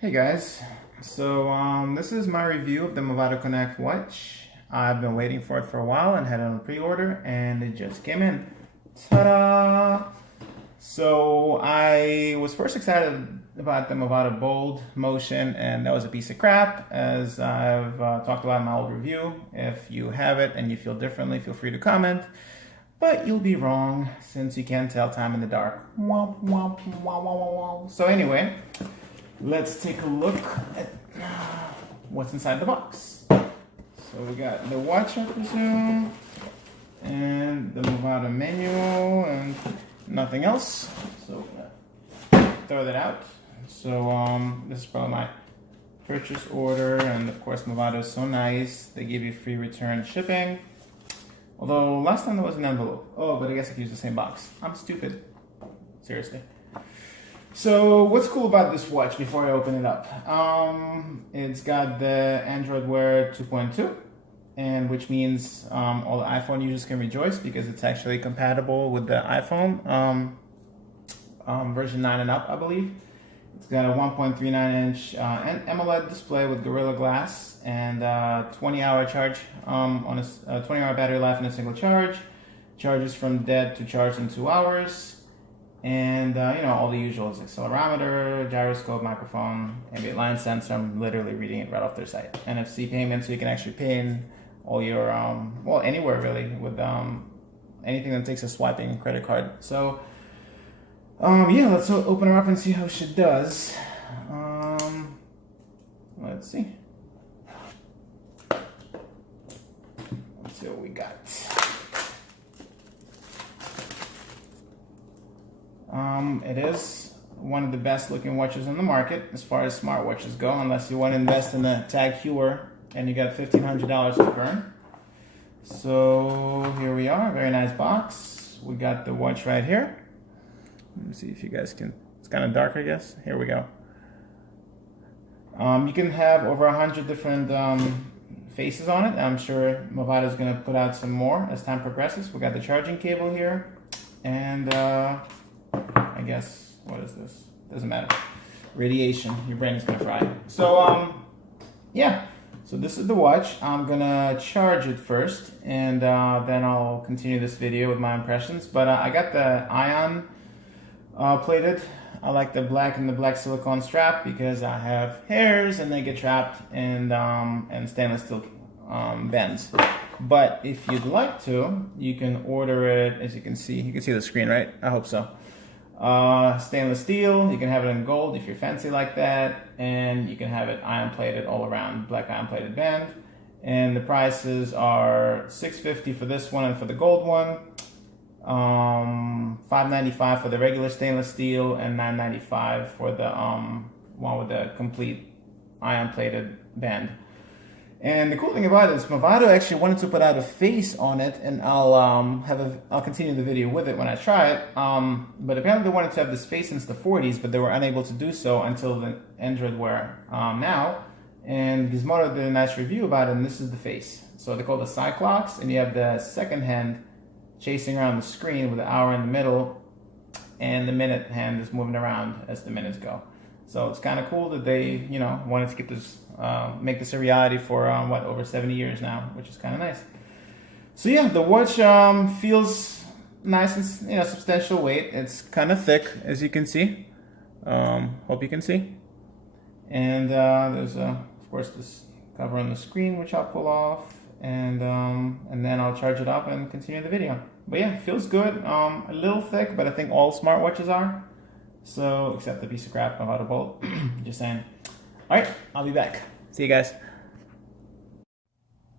Hey guys, so this is my review of the Movado Connect watch. I've been waiting for it for a while and had it on pre-order and it just came in. Ta-da! So I was first excited about the Movado Bold Motion, and that was a piece of crap, as I've talked about in my old review. If you have it and you feel differently, feel free to comment. But you'll be wrong, since you can't tell time in the dark. Womp, womp, womp, womp, womp. So anyway, let's take a look at what's inside the box. So we got the watch, I presume, and the Movado menu, and nothing else. So throw that out. So this is probably my purchase order, and of course Movado is so nice. They give you free return shipping. Although last time there was an envelope. Oh, but I guess I could use the same box. I'm stupid. Seriously. So what's cool about this watch before I open it up? It's got the Android Wear 2.2, and which means all the iPhone users can rejoice because it's actually compatible with the iPhone version 9 and up, I believe. It's got a 1.39-inch AMOLED display with Gorilla Glass and 20-hour charge on a 20-hour battery life in a single charge. Charges from dead to charged in 2 hours. And you know, all the usuals: accelerometer, gyroscope, microphone, ambient line sensor. I'm literally reading it right off their site. NFC payment, so you can actually pay in all your well, anywhere really, with anything that takes a swiping credit card. So yeah, let's open her up and see how she does. Let's see. Let's see what we got. It is one of the best looking watches on the market as far as smartwatches go, unless you want to invest in a Tag Heuer and you got $1,500 to burn. So here we are, very nice box. We got the watch right here. Let me see if you guys can, it's kind of dark, I guess. Here we go. You can have over 100 different faces on it. I'm sure Movado is going to put out some more as time progresses. We got the charging cable here, and I guess, what is this? Doesn't matter. Radiation. Your brain is gonna fry. So yeah. So this is the watch. I'm gonna charge it first, and then I'll continue this video with my impressions. But I got the ion plated. I like the black and the black silicone strap because I have hairs and they get trapped in and stainless steel bends. But if you'd like to, you can order it. As you can see the screen, right? I hope so. Stainless steel. You can have it in gold if you're fancy like that, and you can have it iron plated all around, black iron plated band. And the prices are $650 for this one, and for the gold one, $595 for the regular stainless steel, and $995 for the one with the complete iron plated band. And the cool thing about it is Movado actually wanted to put out a face on it, and I'll continue the video with it when I try it. But apparently they wanted to have this face since the 40s, but they were unable to do so until the Android Wear now. And Gizmodo did a nice review about it, and this is the face. So they call it the Cyclops, and you have the second hand chasing around the screen with the hour in the middle, and the minute hand is moving around as the minutes go. So it's kind of cool that they, you know, wanted to get this, make this a reality for what, over 70 years now, which is kind of nice. So yeah, the watch feels nice and, you know, substantial weight. It's kind of thick, as you can see. Hope you can see. And there's of course this cover on the screen, which I'll pull off, and then I'll charge it up and continue the video. But yeah, it feels good. A little thick, but I think all smartwatches are. So, except the piece of crap about a bolt. Just saying. Alright, I'll be back. See you guys.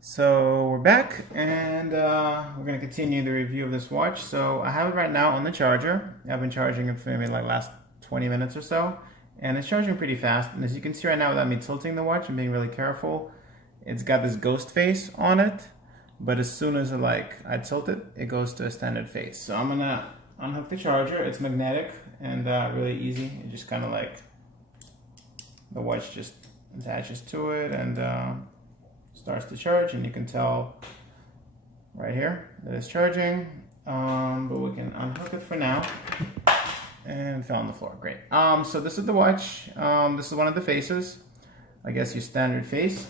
So, we're back, and we're going to continue the review of this watch. So, I have it right now on the charger. I've been charging it for maybe like last 20 minutes or so. And it's charging pretty fast. And as you can see right now, without me tilting the watch, I'm being really careful. It's got this ghost face on it. But as soon as I tilt it, it goes to a standard face. So, I'm going to unhook the charger. It's magnetic and really easy. It just kind of like, the watch just attaches to it and starts to charge, and you can tell right here that it's charging. But we can unhook it for now. And fell on the floor. Great. So this is the watch. This is one of the faces. I guess your standard face.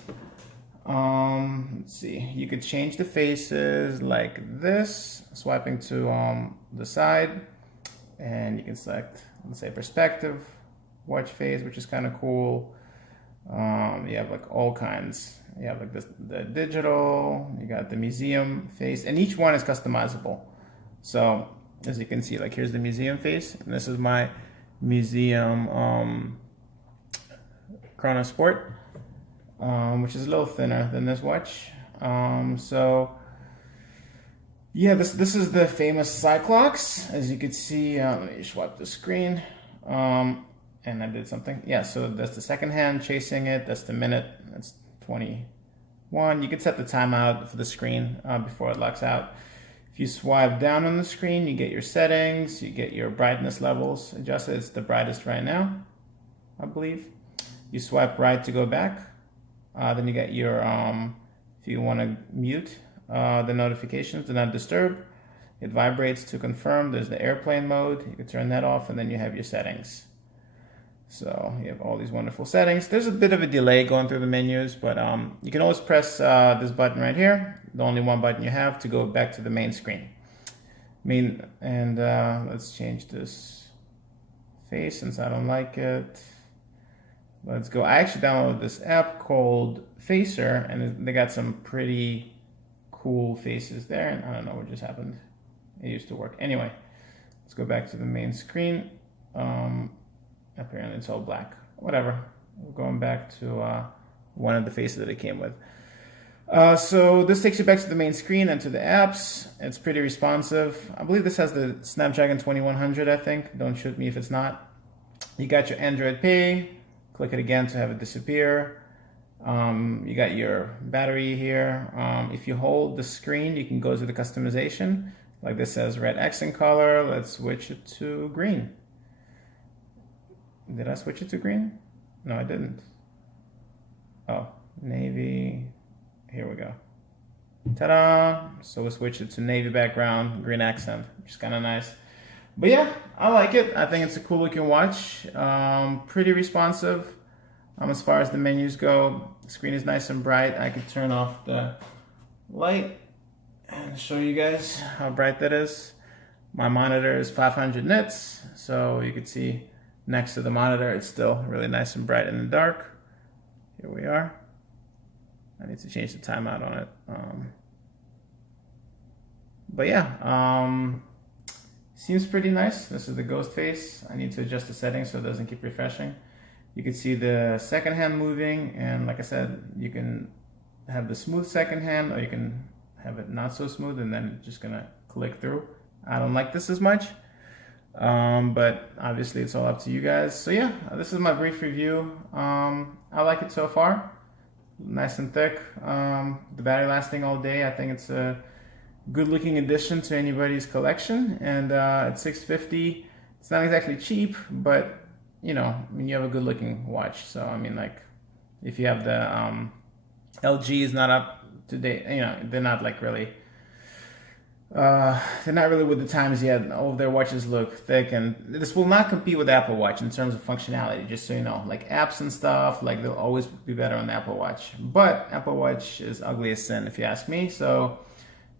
Let's see. You could change the faces like this, swiping to the side, and you can select, let's say, perspective, watch face, which is kind of cool. You have like all kinds. You have like this, the digital. You got the museum face, and each one is customizable. So as you can see, like here's the museum face, and this is my museum Chrono Sport, which is a little thinner than this watch. So yeah, this is the famous side clocks. As you can see, let me swipe the screen, and I did something. Yeah, so that's the second hand chasing it. That's the minute. That's 21. You can set the timeout for the screen before it locks out. If you swipe down on the screen, you get your settings, you get your brightness levels adjusted. It's the brightest right now, I believe. You swipe right to go back. Then you get your, if you want to mute the notifications, do not disturb. It vibrates to confirm. There's the airplane mode. You can turn that off, and then you have your settings. So you have all these wonderful settings. There's a bit of a delay going through the menus, but you can always press this button right here, the only one button you have, to go back to the main screen. Let's change this face since I don't like it. Let's go. I actually downloaded this app called Facer, and they got some pretty cool faces there. And I don't know what just happened. It used to work. Anyway, let's go back to the main screen. Apparently it's all black. Whatever. We're going back to one of the faces that it came with. So this takes you back to the main screen and to the apps. It's pretty responsive. I believe this has the Snapdragon 2100, I think. Don't shoot me if it's not. You got your Android Pay. Click it again to have it disappear. You got your battery here. If you hold the screen, you can go to the customization. Like this says red accent color. Let's switch it to green. Did I switch it to green? No, I didn't. Oh, navy. Here we go. Ta-da! So we switched it to navy background, green accent, which is kind of nice. But yeah, I like it. I think it's a cool looking watch. Pretty responsive as far as the menus go. The screen is nice and bright. I can turn off the light and show you guys how bright that is. My monitor is 500 nits, so you can see next to the monitor, it's still really nice and bright in the dark. Here we are. I need to change the timeout on it. But yeah, seems pretty nice. This is the ghost face. I need to adjust the settings so it doesn't keep refreshing. You can see the second hand moving, and like I said, you can have the smooth second hand, or you can have it not so smooth, and then just gonna click through. I don't like this as much. But obviously it's all up to you guys. So yeah, this is my brief review. I like it so far. Nice and thick. The battery lasting all day. I think it's a good looking addition to anybody's collection. And at $650, it's not exactly cheap, but you know, I mean, you have a good looking watch. So I mean, like, if you have the LG is not up to date, you know, they're not like really they're not really with the times yet. All of their watches look thick, and this will not compete with Apple Watch in terms of functionality, just so you know. Like apps and stuff, like they'll always be better on the Apple Watch. But Apple Watch is ugly as sin, if you ask me. So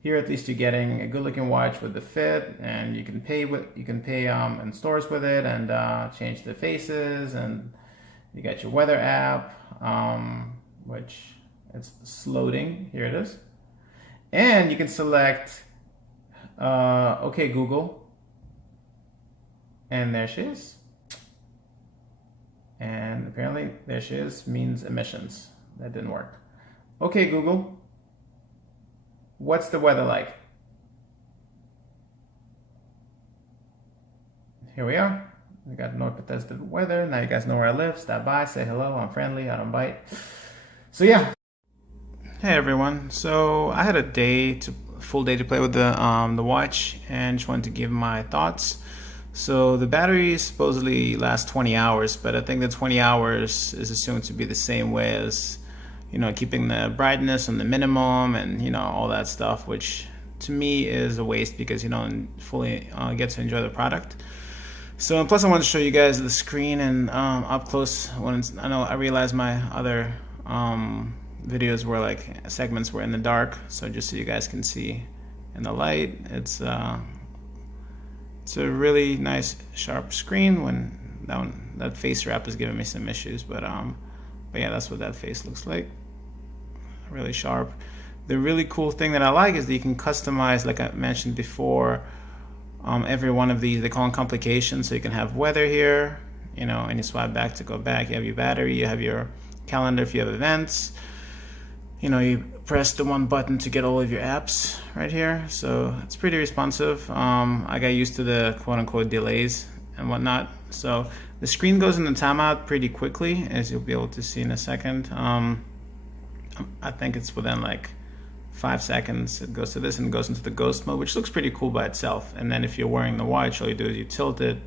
here at least you're getting a good looking watch with the fit, and you can pay in stores with it, and change the faces, and you got your weather app, which it's loading. Here it is. And you can select okay Google, and there she is. And apparently there she is means emissions. That didn't work. Okay Google, what's the weather like? Here we are. We got North Bethesda weather. Now you guys know where I live. Stop by, say hello. I'm friendly, I don't bite. So yeah. Hey everyone. So I had a full day to play with the watch, and just wanted to give my thoughts. So the battery supposedly lasts 20 hours, but I think the 20 hours is assumed to be the same way as, you know, keeping the brightness on the minimum and, you know, all that stuff, which to me is a waste because you don't fully get to enjoy the product. So, and plus I wanted to show you guys the screen and up close. When I realized my other videos were like segments were in the dark, so just so you guys can see in the light, it's a really nice sharp screen. When that face wrap is giving me some issues, but yeah, that's what that face looks like. Really sharp. The really cool thing that I like is that you can customize, like I mentioned before, every one of these. They call them complications. So you can have weather here, you know, and you swipe back to go back. You have your battery, you have your calendar if you have events. You know, you press the one button to get all of your apps right here. So it's pretty responsive. I got used to the quote-unquote delays and whatnot. So the screen goes into timeout pretty quickly, as you'll be able to see in a second. I think it's within like 5 seconds. It goes to this and goes into the ghost mode, which looks pretty cool by itself. And then if you're wearing the watch, all you do is you tilt it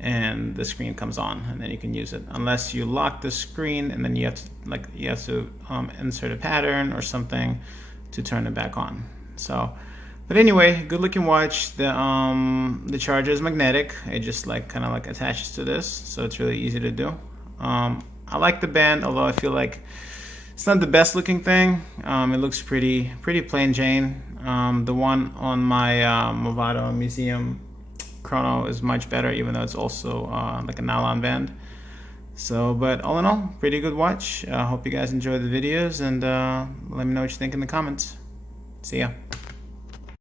and the screen comes on, and then you can use it. Unless you lock the screen, and then you have to insert a pattern or something to turn it back on. So, but anyway, good looking watch. The charger is magnetic. It just kind of attaches to this, so it's really easy to do. I like the band, although I feel like it's not the best looking thing. It looks pretty plain Jane. The one on my Movado Museum Chrono is much better, even though it's also like a nylon band. So, but all in all, pretty good watch. I hope you guys enjoyed the videos, and let me know what you think in the comments. See ya.